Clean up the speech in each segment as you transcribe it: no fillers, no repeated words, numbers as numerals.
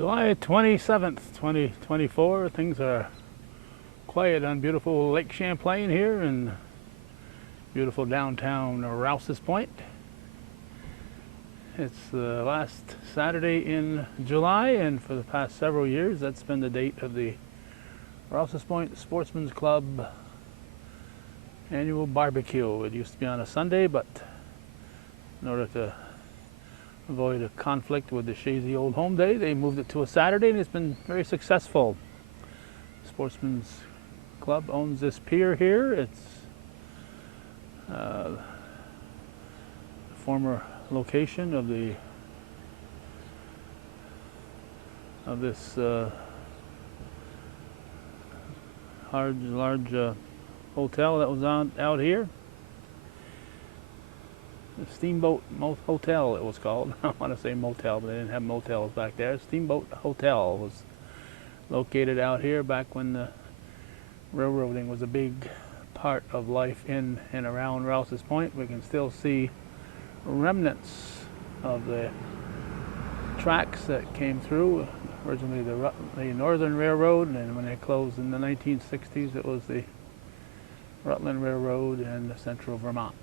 July 27th, 2024. Things are quiet on beautiful Lake Champlain here in beautiful downtown Rouses Point. It's the last Saturday in July, and for the past several years that's been the date of the Rouses Point Sportsmen's Club annual barbecue. It used to be on a Sunday, but in order to avoid a conflict with the Shazy Old Home Day, they moved it to a Saturday, and it's been very successful. Sportsmen's Club owns this pier here. It's the former location of this large hotel that was out here. The Steamboat Hotel, it was called. I want to say motel, but they didn't have motels back there. Steamboat Hotel was located out here back when the railroading was a big part of life in and around Rouses Point. We can still see remnants of the tracks that came through. Originally the Northern Railroad, and then when they closed in the 1960s, it was the Rutland Railroad and Central Vermont.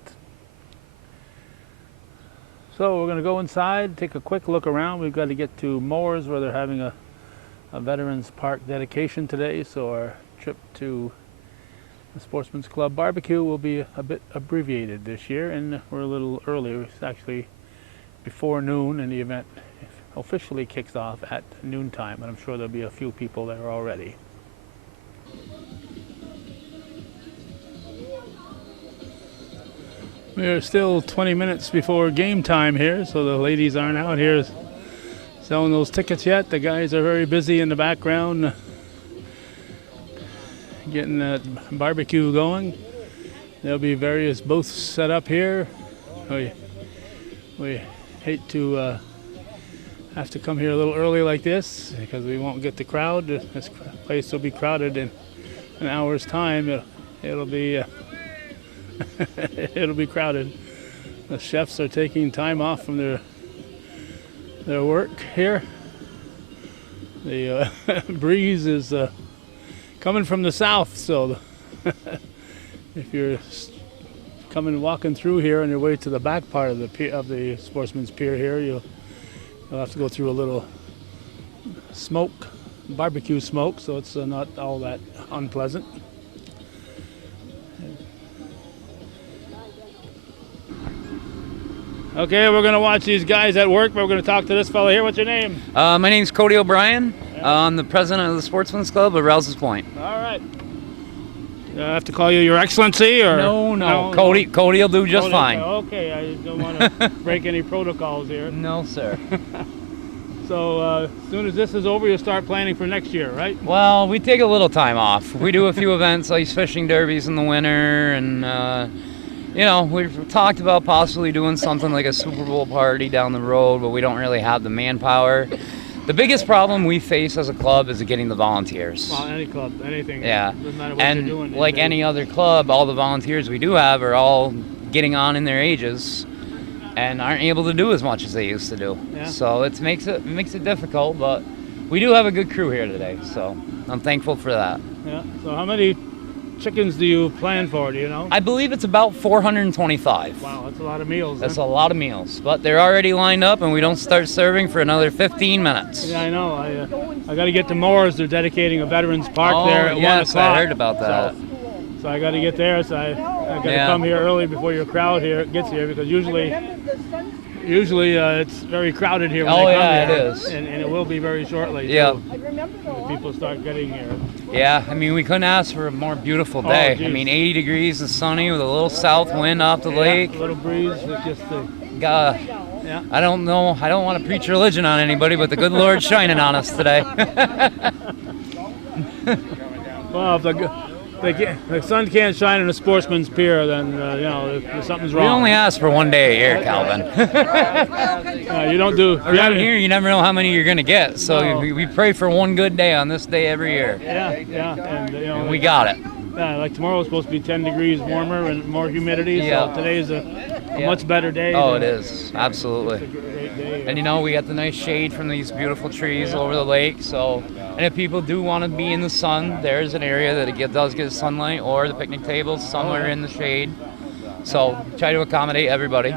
So we're going to go inside, take a quick look around. We've got to get to Moore's where they're having a Veterans Park dedication today, so our trip to the Sportsman's Club barbecue will be a bit abbreviated this year, and we're a little earlier. It's actually before noon, and the event officially kicks off at noontime, and I'm sure there'll be a few people there already. We're still 20 minutes before game time here, so the ladies aren't out here selling those tickets yet. The guys are very busy in the background getting that barbecue going. There'll be various booths set up here. We hate to have to come here a little early like this because we won't get the crowd. This place will be crowded in an hour's time. It'll be it'll be crowded. The chefs are taking time off from their work here. The breeze is coming from the south, so if you're walking through here on your way to the back part of the Sportsman's Pier here, you'll have to go through a little barbecue smoke, so it's not all that unpleasant. Okay, we're going to watch these guys at work, but we're going to talk to this fellow here. What's your name? My name's Cody O'Brien. I'm the president of the Sportsman's Club of Rouses Point. All right. Do I have to call you Your Excellency? Or No. Cody will do just fine. Okay, I don't want to break any protocols here. No, sir. So as soon as this is over, you'll start planning for next year, right? Well, we take a little time off. We do a few events, like fishing derbies in the winter, and we've talked about possibly doing something like a Super Bowl party down the road, but we don't really have the manpower. The biggest problem we face as a club is getting the volunteers. Well, any club, anything. Yeah. Doesn't matter what you're doing. And like any other club, all the volunteers we do have are all getting on in their ages and aren't able to do as much as they used to do. Yeah. So it makes it difficult, but we do have a good crew here today, so I'm thankful for that. Yeah. So how many chickens do you plan for, do you know? I believe it's about 425. Wow, that's a lot of meals. That's a lot of meals, but they're already lined up, and we don't start serving for another 15 minutes. Yeah, I know. I got to get to Moore's. They're dedicating a Veterans Park there at 1 o'clock. I heard about that. So I got to get there. So I got to come here early before your crowd here gets here, because usually it's very crowded here when they come here. It is. And it will be very shortly. Yeah. When people start getting here. Yeah, I mean, we couldn't ask for a more beautiful day. I mean, 80 degrees and sunny with a little south wind off the lake. A little breeze. Just yeah. I don't know. I don't want to preach religion on anybody, but the good Lord's shining on us today. Well, if the sun can't shine on a Sportsman's Pier, then something's wrong. We only ask for one day a year, Calvin. You don't do. Around here, you never know how many you're gonna get. So we pray for one good day on this day every year. Yeah, and we got it. like tomorrow is supposed to be 10 degrees warmer and more humidity. Yeah. So today is a much better day. Oh, it is. Absolutely. It's a great day. And you know, we got the nice shade from these beautiful trees over the lake. So, and if people do want to be in the sun, there's an area that does get sunlight, or the picnic tables somewhere in the shade. So try to accommodate everybody.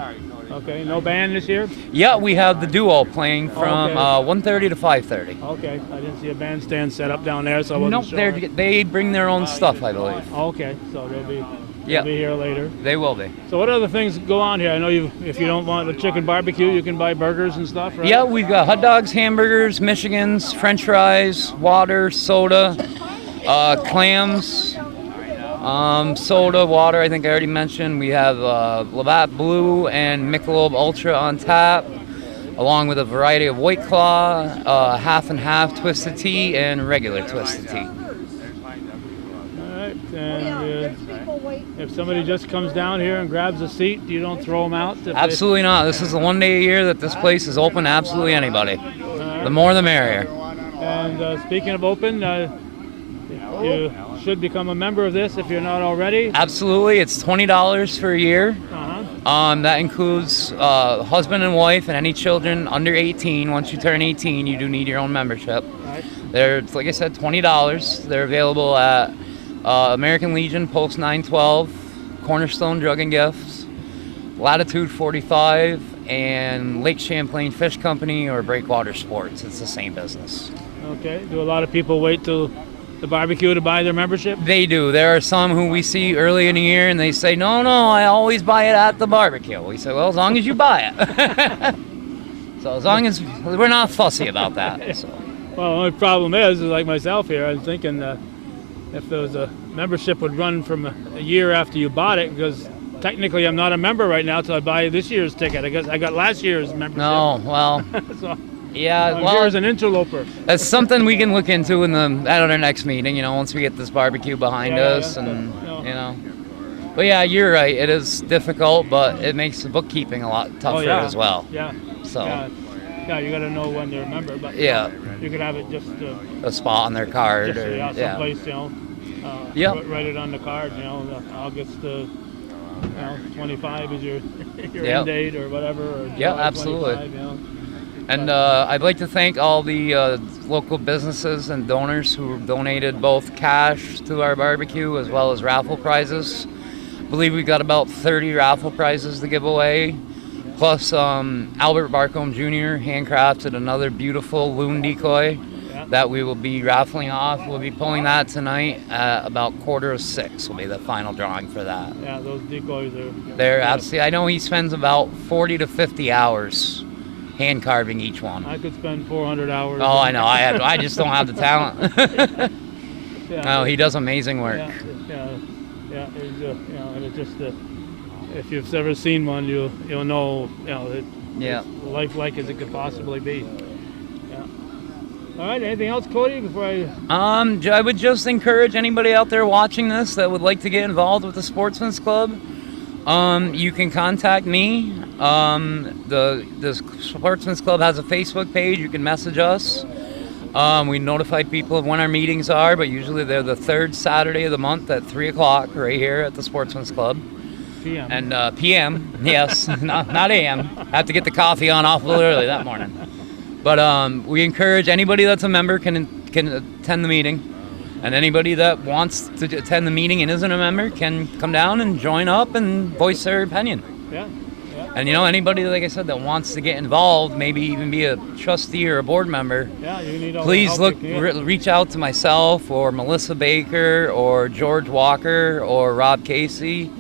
Okay, no band this year? Yeah, we have the duo playing from 1:30 to 5:30. Okay, I didn't see a bandstand set up down there, so I wasn't sure. Nope, they bring their own stuff, I believe. Okay, so they'll be here later. They will be. So what other things go on here? I know if you don't want a chicken barbecue, you can buy burgers and stuff, right? Yeah, we've got hot dogs, hamburgers, Michigans, French fries, water, soda, clams. Soda, water, I think I already mentioned. We have Labatt Blue and Michelob Ultra on tap, along with a variety of White Claw, half and half Twisted Tea, and regular Twisted Tea. All right, and if somebody just comes down here and grabs a seat, you don't throw them out? Absolutely not. This is the one day a year that this place is open to absolutely anybody. The more the merrier. And speaking of open, you should become a member of this if you're not already. Absolutely. It's $20 for a year. That includes husband and wife and any children under 18. Once you turn 18, you do need your own membership. Right. They're, like I said, $20. They're available at American Legion, Post 912, Cornerstone Drug and Gifts, Latitude 45, and Lake Champlain Fish Company or Breakwater Sports. It's the same business. Okay. Do a lot of people wait till the barbecue to buy their membership? They do. There are some who we see early in the year and they say, no, I always buy it at the barbecue. We say, well, as long as you buy it. So as long as we're not fussy about that. So. Well, the only problem is like myself here, I'm thinking if there was a membership would run from a year after you bought it, because technically I'm not a member right now till I buy this year's ticket. I guess I got last year's membership. No, well. So, yeah, I'm well, here as an interloper. That's something we can look into at our next meeting, you know, once we get this barbecue behind us. And, you know. But yeah, you're right. It is difficult, but it makes the bookkeeping a lot tougher as well. Yeah. So. Yeah, you got to know when they're a member. But yeah. You could have it just a spot on their card. Just, someplace, you know. Write it on the card, you know, August 25 is your end date or whatever. Or yeah, absolutely. 25, you know. And I'd like to thank all the local businesses and donors who donated both cash to our barbecue as well as raffle prizes. I believe we got about 30 raffle prizes to give away. Plus Albert Barcombe Jr. handcrafted another beautiful loon decoy that we will be raffling off. We'll be pulling that tonight at about 5:45 will be the final drawing for that. Yeah, those decoys are... They're absolutely... I know he spends about 40 to 50 hours hand carving each one. I could spend 400 hours. Oh, I know. I just don't have the talent. No, he does amazing work. Yeah. It's, and it's just if you've ever seen one, you'll know, it's lifelike as it could possibly be. Yeah. All right. Anything else, Cody? Before I would just encourage anybody out there watching this that would like to get involved with the Sportsmen's Club. You can contact me. The Sportsmen's Club has a Facebook page. You can message us. We notify people of when our meetings are, but usually they're the third Saturday of the month at 3 o'clock right here at the Sportsmen's Club. PM. And PM, yes, not AM. I have to get the coffee on off a little early that morning. But we encourage anybody that's a member can attend the meeting. And anybody that wants to attend the meeting and isn't a member can come down and join up and voice their opinion. Yeah. And anybody, like I said, that wants to get involved, maybe even be a trustee or a board member, you need all please the help you can. reach out to myself or Melissa Baker or George Walker or Rob Casey.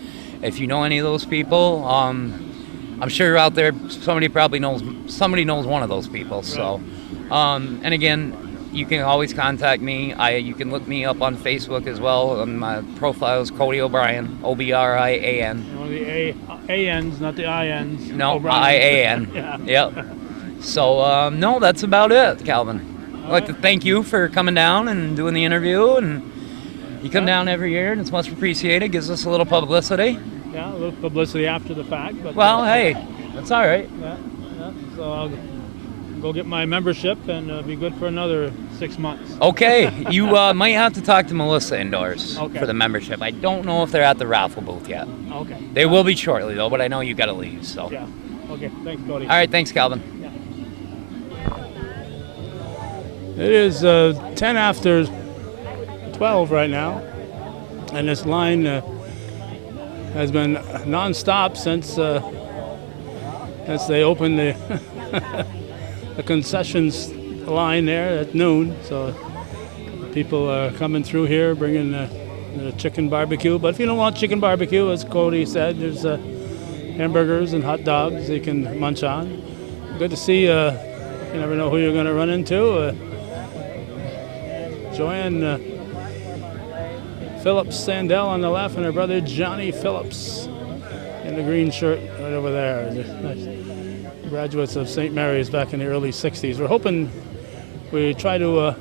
If you know any of those people, I'm sure out there somebody knows one of those people. Right. So, and again, you can always contact me. You can look me up on Facebook as well. My profile is Cody O'Brien, Obrian. One of the A-N's, not the I-N's. No, O'Brien. I-A-N. Yeah. Yep. So, no, that's about it, Calvin. I'd like to thank you for coming down and doing the interview. And you come down every year, and it's much appreciated. Gives us a little publicity. Yeah, a little publicity after the fact. But well, hey, that's all right. Yeah. So go get my membership and be good for another 6 months. Okay, you might have to talk to Melissa indoors Okay. for the membership. I don't know if they're at the raffle booth yet. Okay. They will be shortly though, but I know you got to leave. So. Yeah. Okay. Thanks, Cody. All right, thanks, Calvin. It is 10 after 12 right now, and this line has been non-stop since they opened the the concessions line there at noon. So people are coming through here bringing the chicken barbecue. But if you don't want chicken barbecue, as Cody said, there's hamburgers and hot dogs you can munch on. Good to see. You never know who you're going to run into. Joanne Phillips Sandell on the left, and her brother Johnny Phillips in the green shirt right over there. Just nice. Graduates of St. Mary's back in the early 60s. We're hoping we try to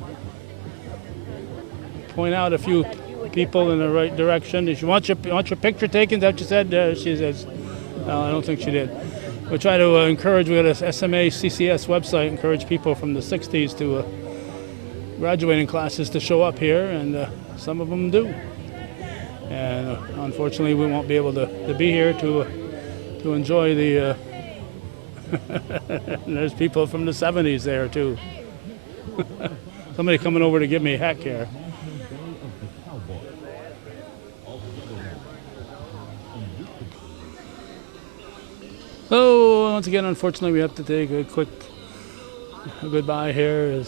point out a few people in the right direction. If you want your picture taken, is that what you said? She says, no, I don't think she did. We try to encourage, we got a SMA CCS website, encourage people from the 60s to graduating classes to show up here, and some of them do. And unfortunately, we won't be able to be here to enjoy the. There's people from the 70s there too. Somebody coming over to give me heck here. So once again, unfortunately, we have to take a quick goodbye here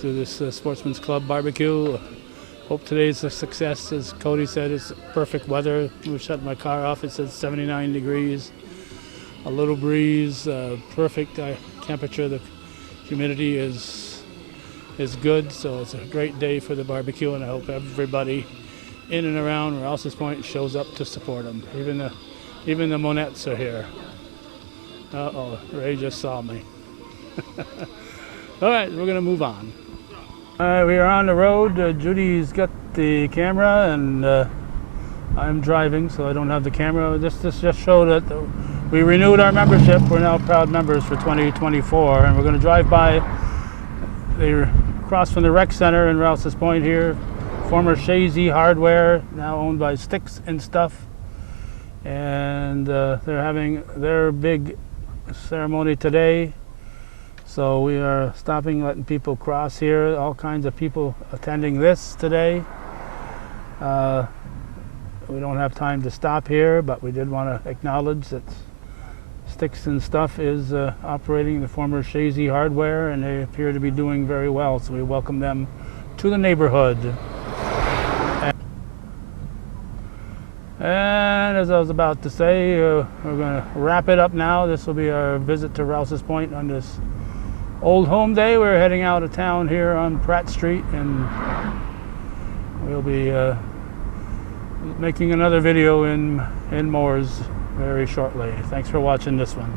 to this Sportsman's Club barbecue. Hope today's a success. As Cody said, it's perfect weather. We shut my car off. It says 79 degrees, a little breeze, perfect temperature. The humidity is good, so it's a great day for the barbecue, and I hope everybody in and around Rouses Point shows up to support them. Even the Monettes are here. Uh-oh, Ray just saw me. All right, we're going to move on. All right, we are on the road. Judy's got the camera, and I'm driving, so I don't have the camera. This just showed that we renewed our membership. We're now proud members for 2024, and we're going to drive by across from the rec center in Rouses Point here. Former Shazy Hardware, now owned by Sticks and Stuff. And they're having their big ceremony today. So we are stopping, letting people cross here. All kinds of people attending this today. We don't have time to stop here, but we did want to acknowledge that Sticks and Stuff is operating the former Shazy Hardware, and they appear to be doing very well. So we welcome them to the neighborhood. And as I was about to say, we're going to wrap it up now. This will be our visit to Rouses Point on this old home day. We're heading out of town here on Pratt Street, and we'll be making another video in Moores very shortly. Thanks for watching this one.